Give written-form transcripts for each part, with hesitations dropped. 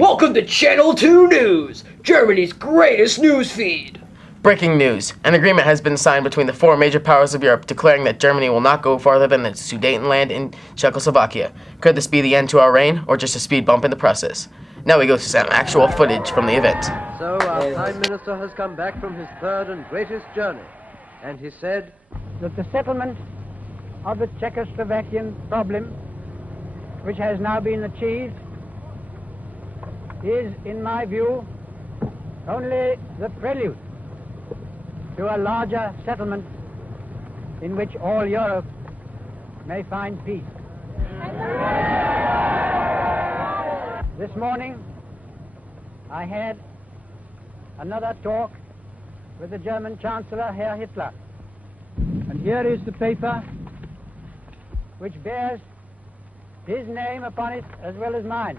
Welcome to Channel 2 News, Germany's greatest news feed. Breaking news. An agreement has been signed between the four major powers of Europe declaring that Germany will not go farther than the Sudetenland in Czechoslovakia. Could this be the end to our reign, or just a speed bump in the process? Now we go to some actual footage from the event. So our Prime Minister has come back from his third and greatest journey, and he said that the settlement of the Czechoslovakian problem, which has now been achieved, is, in my view, only the prelude to a larger settlement in which all Europe may find peace. This morning, I had another talk with the German Chancellor, Herr Hitler. And here is the paper which bears his name upon it as well as mine.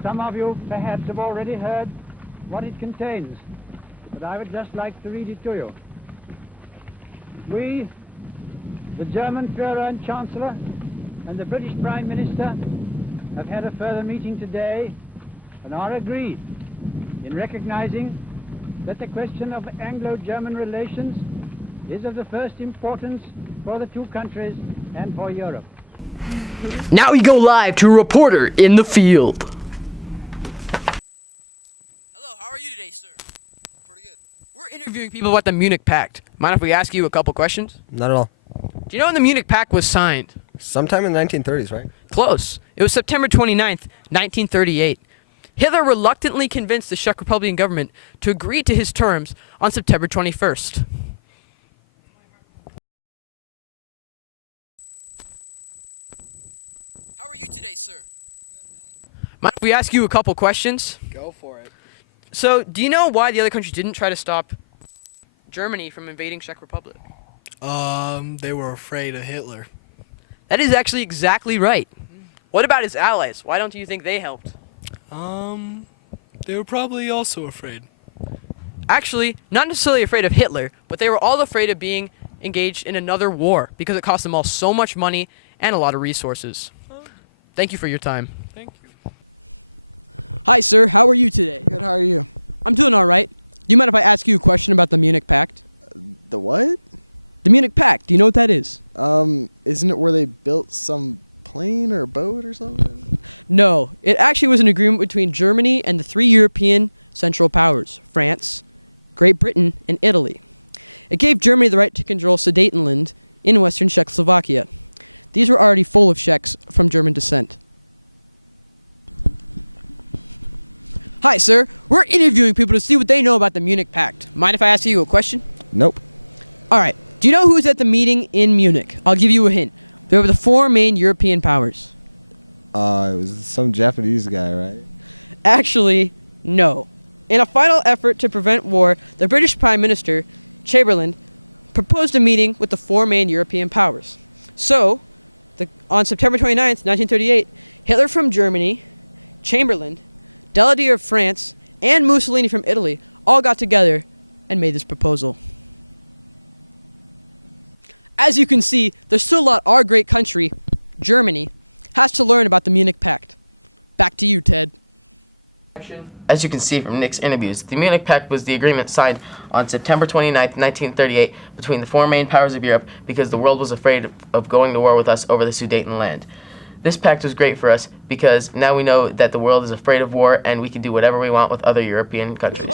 Some of you perhaps have already heard what it contains, but I would just like to read it to you. We, the German Führer and Chancellor, and the British Prime Minister have had a further meeting today and are agreed in recognizing that the question of Anglo-German relations is of the first importance for the two countries and for Europe. Now we go live to a reporter in the field. Hello, how are you today, sir? Pretty good. We're interviewing people about the Munich Pact. Mind if we ask you a couple questions? Not at all. Do you know when the Munich Pact was signed? Sometime in the 1930s, right? Close. It was September 29th, 1938. Hitler reluctantly convinced the Czech Republican government to agree to his terms on September 21st. How are you today, sir? Good, man. Mind if we ask you a couple questions? Go for it. So, do you know why the other countries didn't try to stop Germany from invading Czech Republic? They were afraid of Hitler. That is actually exactly right. What about his allies? Why don't you think they helped? They were probably also afraid. Actually, not necessarily afraid of Hitler, but they were all afraid of being engaged in another war because it cost them all so much money and a lot of resources. Thank you for your time. Thank you. Hi, sir. How are you today? Good, how are you? I'm doing all right. Do you mind if I ask you a question about the Munich Pact? The what? The Munich Pact. Do you know what that is? Isn't it where they built some plane or boat or something? No. It actually was an agreement between Germany and the three European Central Powers, France, Great Britain, and Italy. It gave Germany the right to control Sudetenland in western Czechoslovakia. These were already full of Czechs from German descent. Hi, sir. We're interviewing people to see what they know about the Munich Pact. Mind if I ask you a question? Nope. All right. Do you know who was at the meeting in Munich? I'll give you a hint. There were the four main European powers. It was some Japanese guy, right? Actually, no. In a final effort to prevent war, the British Prime Minister, Chamberlain, proposed a meeting with the four main European powers. So, on September 29th, 1938, Hitler from Germany, Chamberlain, Daladier of France, and Mussolini from Italy all got together and made this proposal. As you can see, there's still a lot our great country, Germany, has to learn about the Munich Pact. Back to you, Ted. As you can see from Nick's interviews, the Munich Pact was the agreement signed on September 29th, 1938 between the four main powers of Europe because the world was afraid of going to war with us over the Sudetenland. This pact was great for us because now we know that the world is afraid of war and we can do whatever we want with other European countries.